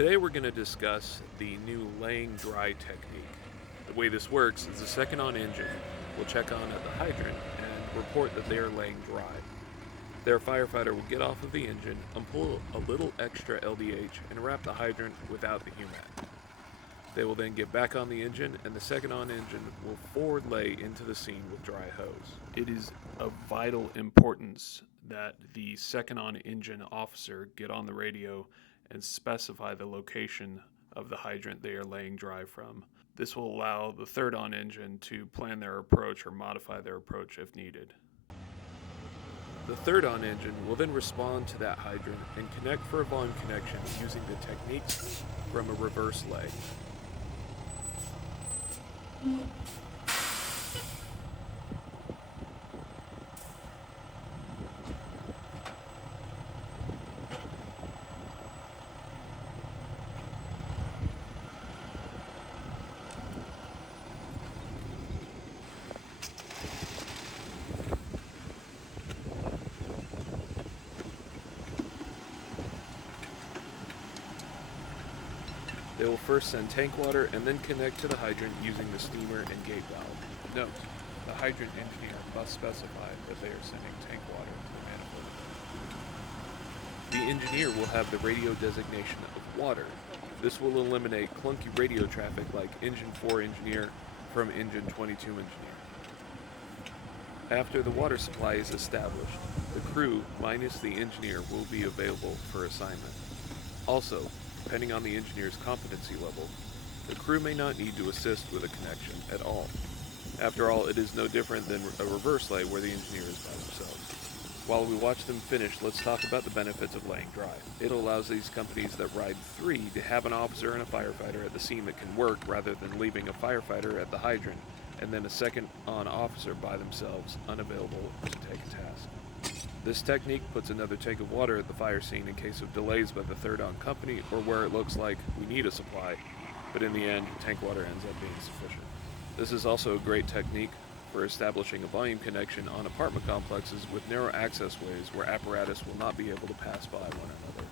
Today we're going to discuss the new laying dry technique. The way this works is the second on engine will check on at the hydrant and report that they are laying dry. Their firefighter will get off of the engine and pull a little extra LDH and wrap the hydrant without the humat. They will then get back on the engine and the second on engine will forward lay into the scene with dry hose. It is of vital importance that the second on engine officer get on the radio and specify the location of the hydrant they are laying dry from. This will allow the third on engine to plan their approach or modify their approach if needed. The third on engine will then respond to that hydrant and connect for a volume connection using the techniques from a reverse lay. They will first send tank water and then connect to the hydrant using the steamer and gate valve. Note, the hydrant engineer must specify that they are sending tank water to the manifold. The engineer will have the radio designation of water. This will eliminate clunky radio traffic like engine 4 engineer from engine 22 engineer. After the water supply is established, the crew minus the engineer will be available for assignment. Also, depending on the engineer's competency level, the crew may not need to assist with a connection at all. After all, it is no different than a reverse lay where the engineer is by themselves. While we watch them finish, let's talk about the benefits of laying dry. It allows these companies that ride 3 to have an officer and a firefighter at the scene that can work rather than leaving a firefighter at the hydrant and then a second on officer by themselves unavailable to take a task. This technique puts another tank of water at the fire scene in case of delays by the third on company or where it looks like we need a supply, but in the end, tank water ends up being sufficient. This is also a great technique for establishing a volume connection on apartment complexes with narrow access ways where apparatus will not be able to pass by one another.